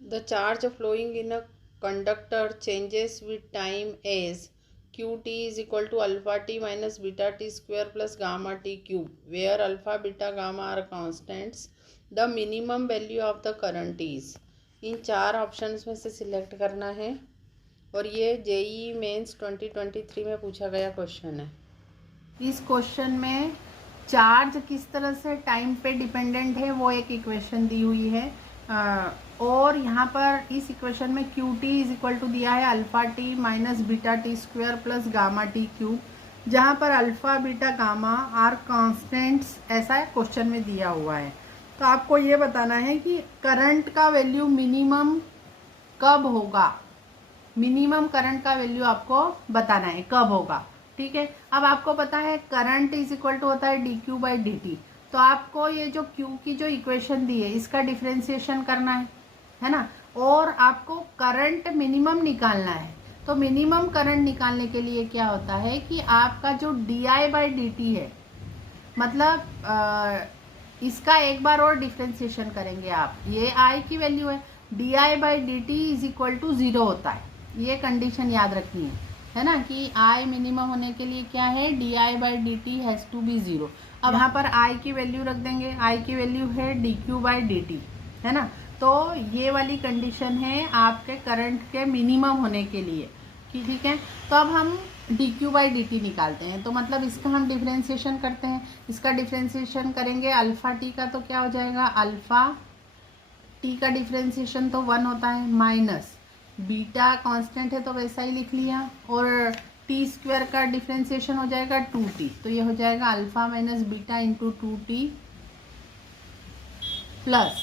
The charge flowing in a conductor changes with time as Qt is equal to alpha t minus beta t square plus gamma t cube, where alpha, beta, gamma are constants. The minimum value of the current is. इन चार options में से select करना है और ये JEE mains 2023 में पूछा गया क्वेश्चन है। इस क्वेश्चन में चार्ज किस तरह से टाइम पे डिपेंडेंट है वो एक इक्वेशन दी हुई है और यहाँ पर इस इक्वेशन में Q T is equal to दिया है alpha T minus beta T square plus gamma T cube, जहाँ पर alpha beta gamma are constants ऐसा क्वेश्चन में दिया हुआ है। तो आपको ये बताना है कि करंट का वैल्यू मिनिमम कब होगा, मिनिमम करंट का वैल्यू आपको बताना है कब होगा। ठीक है, अब आपको पता है करंट इज इक्वल टू होता है D Q by D T, तो आपको ये जो क्यू की जो इक्वेशन दी है इसका डिफ्रेंसिएशन करना है ना, और आपको करंट मिनिमम निकालना है। तो मिनिमम करंट निकालने के लिए क्या होता है कि आपका जो D I by D T है, मतलब इसका एक बार और डिफ्रेंसिएशन करेंगे आप, ये आई की वैल्यू है, D I by D T is equal to zero होता है, ये कंडीशन याद रखनी है ना, कि आई मिनिमम होने के लिए क्या है, D I by D T has to be zero. अब यहाँ पर आई की वैल्यू रख देंगे, आई की वैल्यू है D Q by D T, है ना। तो ये वाली कंडीशन है आपके करंट के मिनिमम होने के लिए, ठीक है। तो अब हम D Q by D T निकालते हैं, तो मतलब इसका हम डिफ्रेंसिएशन करते हैं, इसका डिफ्रेंसिएशन करेंगे अल्फ़ा टी का, तो क्या हो जाएगा, अल्फ़ा टी का डिफ्रेंसिएशन तो 1 होता है, माइनस बीटा कांस्टेंट है तो वैसा ही लिख लिया, और टी स्क्वायर का डिफ्रेंसिएशन हो जाएगा 2t, तो ये हो जाएगा alpha minus beta into 2t plus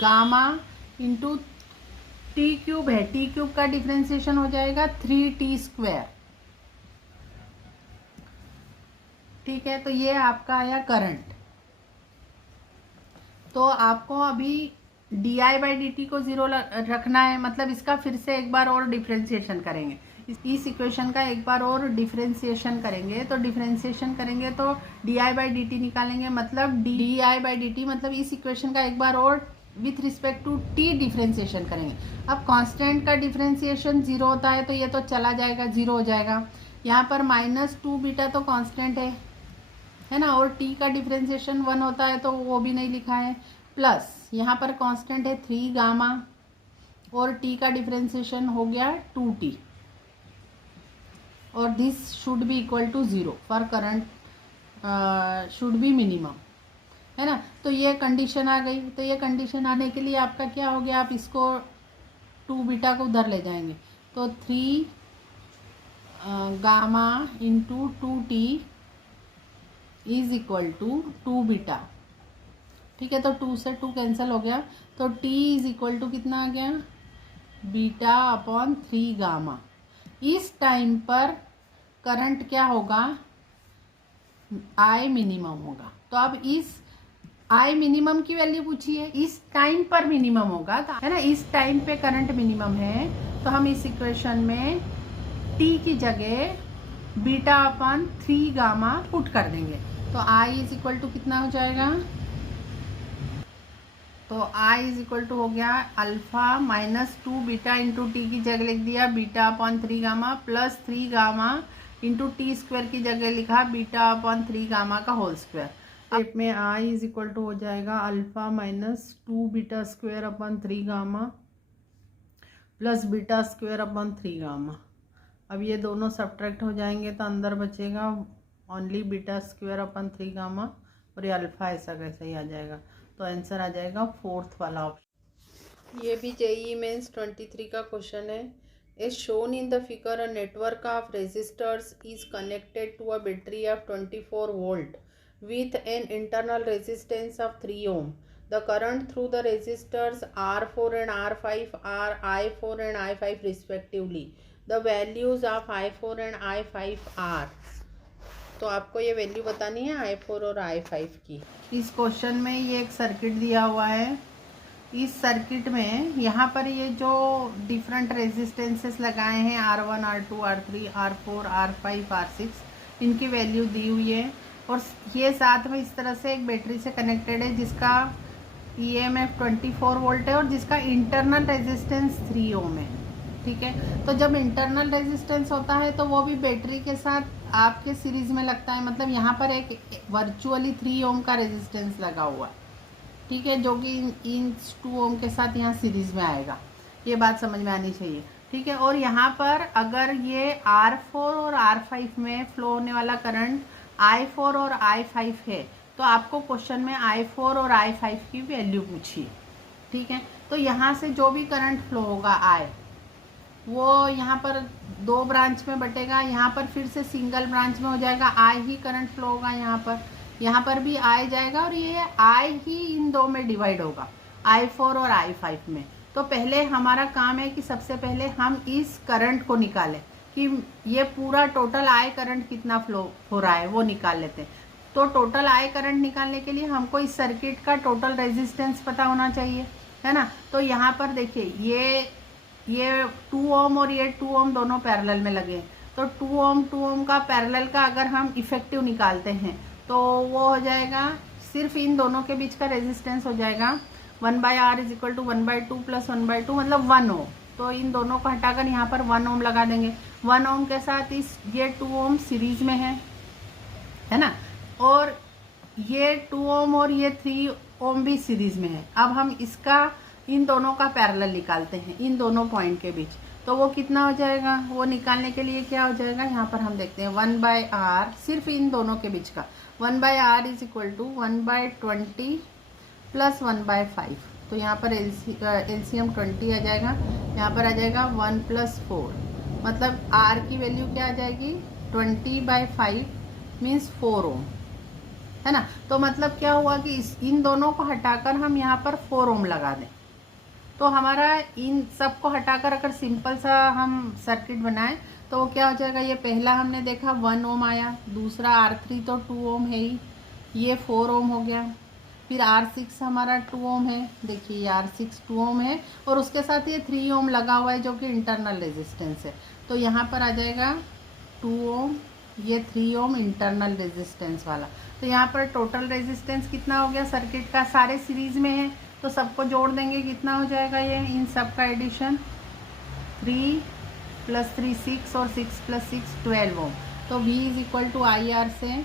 gamma into T cube है, टी क्यूब का डिफ्रेंसिएशन हो जाएगा 3t स्क्वायर। ठीक है, तो ये आपका आया करंट। तो आपको अभी D I by D T को ज़ीरो रखना है, मतलब इसका फिर से एक बार और डिफ्रेंसिएशन करेंगे, इस इक्वेशन का एक बार और डिफ्रेंसिएशन करेंगे, तो डिफ्रेंसिएशन करेंगे तो D I by D T निकालेंगे, मतलब D I by D T, मतलब इस इक्वेशन का एक बार और with respect to T differentiation करेंगे। अब कांस्टेंट का डिफ्रेंसिएशन ज़ीरो होता है तो ये तो चला जाएगा, ज़ीरो हो जाएगा। यहाँ पर -2 बीटा तो कांस्टेंट है ना, और टी का डिफ्रेंसिएशन 1 होता है तो वो भी नहीं लिखा है, प्लस यहाँ पर कांस्टेंट है 3 गामा और टी का डिफ्रेंसिएशन हो गया 2t, और this should be equal to zero for current should be minimum, है ना। तो ये कंडीशन आ गई, तो ये कंडीशन आने के लिए आपका क्या हो गया, आप इसको 2 बीटा को उधर ले जाएंगे, तो 3 gamma into 2t is equal to 2 beta. ठीक है, तो 2 से 2 कैंसिल हो गया, तो t इज इक्वल टू कितना आ गया, बीटा अपॉन 3 गामा। इस टाइम पर करंट क्या होगा, आई मिनिमम होगा। तो अब इस आई मिनिमम की वैल्यू पूछी है, इस टाइम पर मिनिमम होगा, है ना, इस टाइम पे करंट मिनिमम है, तो हम इस इक्वेशन में t की जगह बीटा अपॉन 3 गामा पुट कर देंगे, तो आई इज इक्वल टू कितना हो जाएगा, तो आई इज इक्वल टू हो गया alpha minus 2 beta into T की जगह लिख दिया beta upon 3 gamma plus 3 gamma into T square की जगह लिखा बीटा अपॉन 3 गामा का होल स्क्वायर। अब में आई इज इक्वल टू हो जाएगा alpha minus 2 beta square upon 3 gamma plus beta square upon 3 gamma. अब ये दोनों सब्ट्रैक्ट हो जाएंगे तो अंदर बचेगा only beta square upon 3 gamma, और ये अल्फ़ा ऐसा कैसा ही आ जाएगा, तो आंसर आ जाएगा 4th वाला ऑप्शन। ये भी जेईई मेंस 23 का क्वेश्चन है। As shown in the figure a network of resistors is connected to a battery of 24 volt with an internal resistance of 3 ohm. The current through the resistors R4 and R5 are I4 and I5 respectively. The values of I4 and I5 are, तो आपको ये value बतानी है I4 और I5 की। इस question में ये एक सर्किट दिया हुआ है, इस सर्किट में यहाँ पर ये जो डिफरेंट रेजिस्टेंसेस लगाए हैं R1 R2 R3 R4 R5 R6, इनकी वैल्यू दी हुई है, और ये साथ में इस तरह से एक बैटरी से कनेक्टेड है जिसका EMF 24 वोल्ट है और जिसका इंटरनल रेजिस्टेंस 3 ओम है। ठीक है, तो जब इंटरनल रेजिस्टेंस होता है तो वो भी बैटरी के साथ आपके सीरीज में लगता है, मतलब यहाँ पर एक वर्चुअली 3 ओम का रेजिस्टेंस लगा हुआ है। ठीक है, जो कि इन 2 ओम के साथ यहाँ सीरीज में आएगा। ये बात समझ में आनी चाहिए। ठीक है, और यहाँ पर अगर ये R4 और R5 में फ्लो होने वाला करंट I4 और I5 है तो आपको क्वेश्चन में I4 और I5 की वैल्यू पूछी। ठीक है, तो यहाँ से जो भी करंट फ्लो होगा I, वो यहाँ पर 2 ब्रांच में बटेगा, यहाँ पर फिर से सिंगल ब्रांच में हो जाएगा, I ही करंट फ्लो होगा, यहाँ पर भी I जाएगा और ये I ही इन 2 में डिवाइड होगा, I4 और I5 में। तो पहले हमारा काम है कि सबसे पहले हम इस करंट को निकालें कि ये पूरा टोटल I करंट कितना फ्लो हो रहा है वो निकाल लेते हैं। तो टोटल I करंट निकालने के लिए हमको इस सर्किट का टोटल रेजिस्टेंस पता होना चाहिए, है ना। तो यहाँ पर देखिए ये 2 ओम और ये 2 ओम दोनों पैरेलल में लगे हैं, तो 2 ओम का पैरेलल का अगर हम इफेक्टिव निकालते हैं तो वो हो जाएगा, सिर्फ इन दोनों के बीच का रेजिस्टेंस हो जाएगा 1/R is equal to 1/2 plus 1/2 मतलब 1 ओम। तो इन दोनों को हटाकर यहाँ पर 1 ओम लगा देंगे। 1 ओम के साथ ये 2 ओम सीरीज में है ना, और ये 2 ओम और ये 3 ओम भी सीरीज में है। अब हम इसका इन दोनों का पैरेलल निकालते हैं इन दोनों पॉइंट के बीच, तो वो कितना हो जाएगा, वो निकालने के लिए क्या हो जाएगा, यहाँ पर हम देखते हैं 1/R सिर्फ इन दोनों के बीच का 1/R is equal to 1/20 plus 1/5। तो यहाँ पर LCM 20 आ जाएगा, यहाँ पर आ जाएगा 1 + 4, मतलब R की वैल्यू क्या आ जाएगी 20/5 मीन्स 4 ओम, है ना। तो मतलब क्या हुआ कि इन दोनों को हटाकर हम यहाँ पर 4 ओम लगा दें, तो हमारा इन सब को हटाकर अगर सिंपल सा हम सर्किट बनाएं तो वो क्या हो जाएगा, ये पहला हमने देखा 1 ओम आया, दूसरा R3 तो 2 ओम है ही, ये 4 ओम हो गया, फिर R6 हमारा 2 ओम है, देखिए R6 2 ओम है और उसके साथ ये 3 ओम लगा हुआ है जो कि इंटरनल रेजिस्टेंस है। तो यहाँ पर आ जाएगा 2 ओम, ये 3 ओम इंटरनल रेजिस्टेंस वाला। तो यहाँ पर टोटल रेजिस्टेंस कितना हो गया सर्किट का, सारे सीरीज में है तो सबको जोड़ देंगे, कितना हो जाएगा ये, इन सब का एडिशन 3 + 3 6 और 6 + 6 12 ओम। तो V is equal to IR से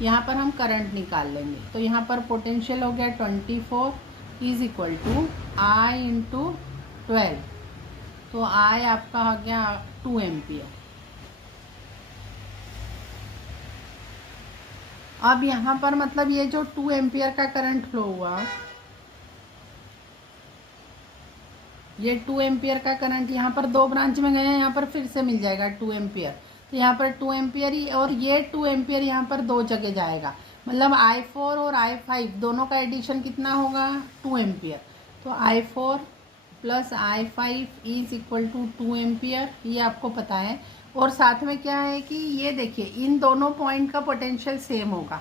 यहाँ पर हम करंट निकाल लेंगे। तो यहाँ पर पोटेंशियल हो गया 24 इज इक्वल टू I × 12, तो I आपका हो गया 2 एम्पियर। अब यहाँ पर मतलब ये जो 2 एम्पियर का करंट फ्लो हुआ, ये 2 एम्पियर का करंट यहाँ पर 2 ब्रांच में गए हैं, यहाँ पर फिर से मिल जाएगा 2 एम्पियर। तो यहाँ पर 2 एम्पियर ही, और ये 2 एम्पियर यहाँ पर 2 जगह जाएगा, मतलब I4 और I5 दोनों का एडिशन कितना होगा 2 एम्पियर। तो I4 + I5 is equal to 2 ampere, ये आपको पता है। और साथ में क्या है कि ये देखिए इन दोनों पॉइंट का पोटेंशियल सेम होगा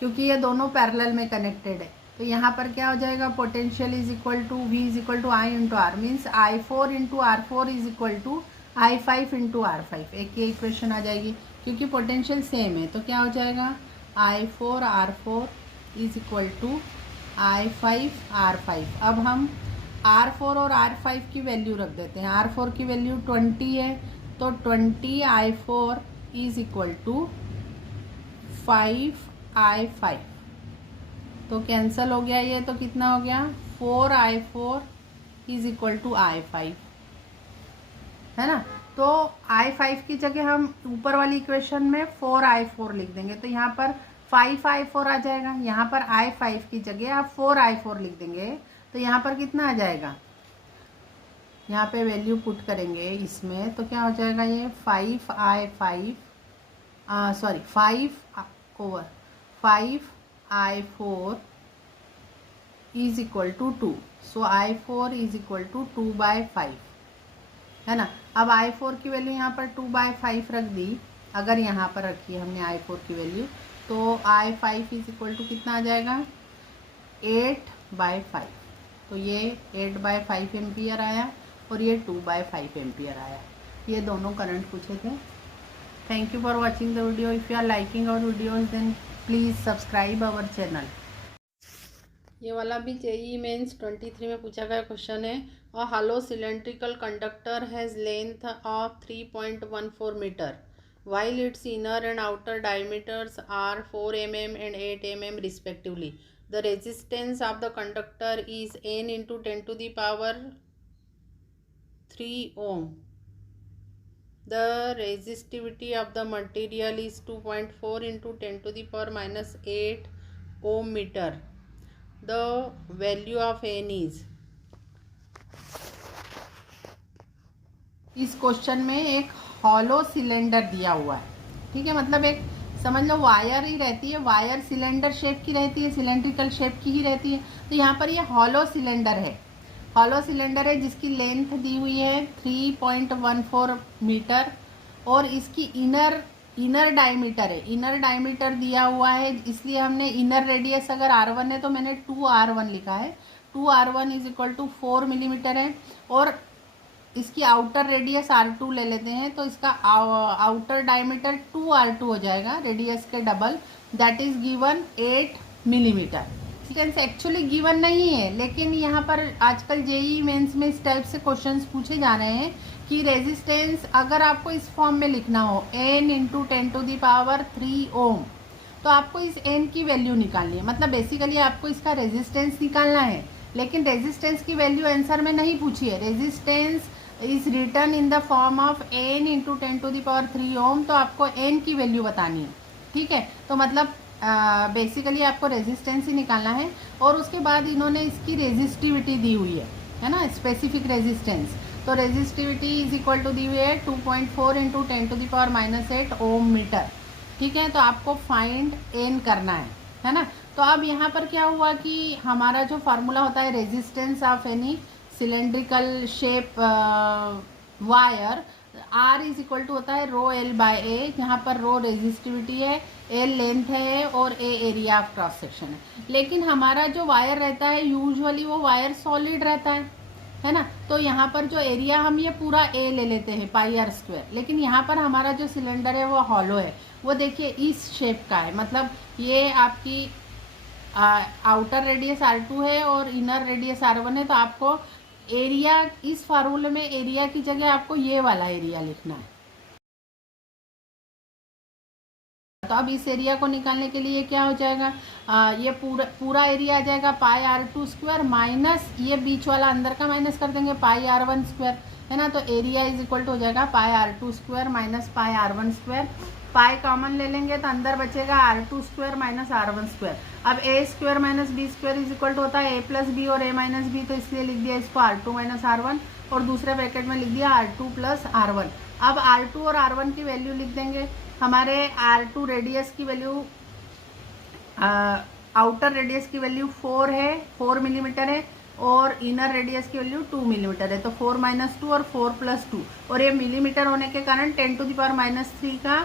क्योंकि ये दोनों पैरेलल में कनेक्टेड है। तो यहाँ पर क्या हो जाएगा, potential is equal to V is equal to I × R means I4 × R4 is equal to I5 × R5, एक ये इक्वेशन आ जाएगी क्योंकि पोटेंशियल सेम है। तो क्या हो जाएगा I4 R4 is equal to I5 R5। अब हम R4 और R5 की वैल्यू रख देते हैं। R4 की वैल्यू 20 है, तो 20 I4 is equal to 5 I5, तो कैंसिल हो गया ये, तो कितना हो गया 4 I4 is equal to I5, है ना। तो I5 की जगह हम ऊपर वाली इक्वेशन में 4 I4 लिख देंगे, तो यहाँ पर 5 I4 आ जाएगा। यहाँ पर I5 की जगह आप 4 I4 लिख देंगे तो यहाँ पर कितना आ जाएगा, यहाँ पे वैल्यू पुट करेंगे इसमें तो क्या हो जाएगा, ये 5 I4 is equal to 2, so I4 is equal to 2/5, है ना। अब I4 की वैल्यू यहाँ पर 2/5 रख दी, अगर यहाँ पर रखी है हमने I4 की वैल्यू, तो I5 इज इक्वल टू कितना आ जाएगा 8/5। तो ये 8/5 एम्पियर आया और ये 2/5 एम्पियर आया। ये दोनों करंट पूछे थे। Thank you for watching the video. If you are liking our videos then please subscribe our channel. ये वाला भी जेईई मेंस 23 में पूछा गया क्वेश्चन है। A hollow cylindrical conductor has length of 3.14 metre while its inner and outer diameters are 4 mm and 8 mm respectively. The resistance of the conductor is n into 10 to the power 3 ohm. The resistivity of the material is 2.4 into 10 to the power minus 8 ohm meter. The value of n is. इस question में एक hollow cylinder दिया हुआ है, ठीक है, मतलब एक समझ लो वायर ही रहती है, वायर सिलेंडर शेप की रहती है, सिलेंड्रिकल शेप की ही रहती है। तो यहाँ पर ये हॉलो सिलेंडर है, हॉलो सिलेंडर है जिसकी लेंथ दी हुई है 3.14 मीटर और इसकी इनर डायमीटर है, इनर डायमीटर दिया हुआ है, इसलिए हमने इनर रेडियस अगर R1 है तो मैंने 2R1 लिखा है। 2R1 is equal to 4 millimetre है और इसकी आउटर रेडियस R2 ले लेते हैं तो इसका आउटर डायमीटर 2R2 हो जाएगा, रेडियस के double, that is given 8 millimetre. Resistance actually given नहीं है, लेकिन यहाँ पर आजकल जेईई मेंस में इस टाइप से क्वेश्चंस पूछे जा रहे हैं कि रेजिस्टेंस अगर आपको इस फॉर्म में लिखना हो n into 10 to the power 3 ohm, तो आपको इस n की वैल्यू निकालनी है। मतलब बेसिकली आपको इसका रेजिस्टेंस निकालना है, लेकिन रेजिस्टेंस की वैल्यू आंसर में नहीं पूछी है। Resistance is written in the form of n into 10 to the power 3 ohm, तो आपको n की वैल्यू बतानी है, ठीक है। तो मतलब बेसिकली आपको रेजिस्टेंस ही निकालना है और उसके बाद इन्होंने इसकी रेजिस्टिविटी दी हुई है ना, स्पेसिफिक रेजिस्टेंस। तो रेजिस्टिविटी इज इक्वल टू दी हुई है 2.4 into 10 to the power minus 8 ohm metre, ठीक है। तो आपको फाइंड एन करना है ना। तो अब यहाँ पर क्या हुआ कि हमारा जो फार्मूला होता है resistance of any cylindrical shape wire, R is equal to होता है रो एल बाय ए, जहाँ पर रो रेजिस्टिविटी है, एल लेंथ है और A area of cross section है। लेकिन हमारा जो वायर रहता है यूजुअली वो वायर सॉलिड रहता है ना। तो यहाँ पर जो एरिया हम ये पूरा ए ले लेते हैं πr², लेकिन यहाँ पर हमारा जो सिलेंडर है वो हॉलो है, वो देखिए इस शेप का है, मतलब ये आपकी आउटर रेडियस R2 है और इनर रेडियस R1 है। तो आपको एरिया इस फार्मूले में एरिया की जगह आपको ये वाला एरिया लिखना है। तो अब इस एरिया को निकालने के लिए क्या हो जाएगा, ये पूरा एरिया आ जाएगा πr2² माइनस ये बीच वाला अंदर का माइनस कर देंगे πr1², है ना। तो एरिया इज इक्वल टू हो जाएगा πr2² minus πr1²। Pi common ले लेंगे तो अंदर बचेगा R2² माइनस R1²। अब a² minus b² is equal to होता है a प्लस बी और a माइनस बी, तो इसलिए लिख दिया इसको R2 माइनस R1 और दूसरे ब्रैकेट में लिख दिया R2 प्लस R1। अब R2 और R1 की वैल्यू लिख देंगे। हमारे R2 रेडियस की वैल्यू, आउटर रेडियस की वैल्यू 4 है, 4 मिलीमीटर है और इनर रेडियस की वैल्यू 2 मिलीमीटर है। तो 4 माइनस 2 और 4 प्लस 2, और ये मिलीमीटर होने के कारण 10 टू द पावर माइनस 3 का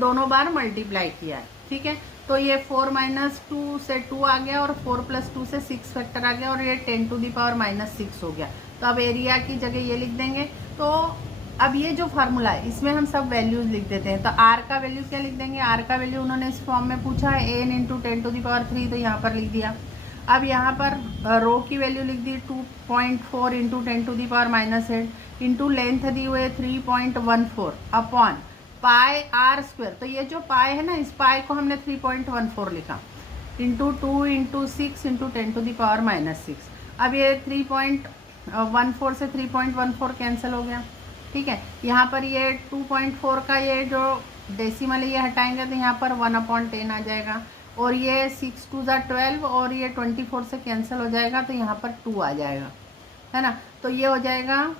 दोनों बार मल्टीप्लाई किया है, ठीक है। तो ये 4 माइनस 2 से 2 आ गया और 4 प्लस 2 से 6 फैक्टर आ गया और ये 10 टू दी पावर माइनस 6 हो गया। तो अब एरिया की जगह ये लिख देंगे। तो अब ये जो फार्मूला है इसमें हम सब वैल्यूज लिख देते हैं। तो आर का वैल्यू क्या लिख देंगे, आर का वैल्यू उन्होंने इस फॉर्म में पूछा है n into 10 to the power 3, तो यहाँ पर लिख दिया। अब यहाँ पर रो की वैल्यू लिख दी 2.4 into 10 to the power minus 8 into length दी हुई 3.14 अपॉन πr²। तो ये जो पाई है ना, इस पाई को हमने 3.14 लिखा into 2 into 6 into 10 to the power minus 6। अब ये 3.14 से 3.14 कैंसिल हो गया, ठीक है। यहाँ पर ये 2.4 का ये जो डेसिमल है ये हटाएंगे तो यहाँ पर 1/10 आ जाएगा और ये 6 2 ज़ा 12 और ये 24 से कैंसिल हो जाएगा तो यहाँ पर 2 आ जाएगा, है ना। तो ये हो जाएगा,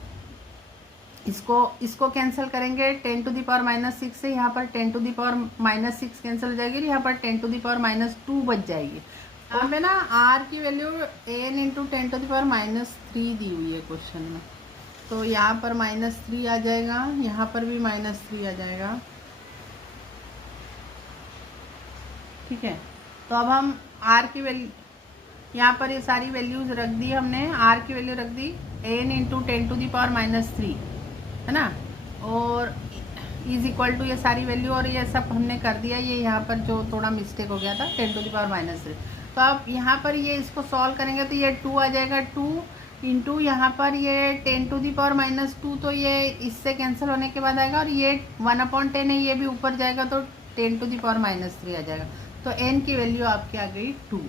इसको कैंसिल करेंगे 10 टू दी पावर माइनस 6 से, यहाँ पर 10 to the power minus 6 cancel हो जाएगी और यहाँ पर 10 टू दी पावर माइनस 2 बच जाएगी। यहाँ पे ना आर की value n into 10 to the power minus 3 दी हुई है क्वेश्चन में, तो यहाँ पर -3 आ जाएगा, यहाँ पर भी -3 आ जाएगा, ठीक है। तो अब हम r की वैल्यू, यहाँ पर ये सारी वैल्यूज रख दी हमने, r की वैल्यू रख दी n into 10 to the power minus 3, है ना, और इज इक्वल टू ये सारी वैल्यू और ये सब हमने कर दिया। ये यहाँ पर जो थोड़ा मिस्टेक हो गया था 10 टू दी पावर माइनस 3। तो अब यहाँ पर ये इसको सॉल्व करेंगे तो ये 2 आ जाएगा, 2 इंटू यहाँ पर ये 10⁻⁻², तो ये इससे कैंसिल होने के बाद आएगा, और ये 1/10 है, ये भी ऊपर जाएगा तो 10⁻³ आ जाएगा। तो n की वैल्यू आपकी आ गई 2।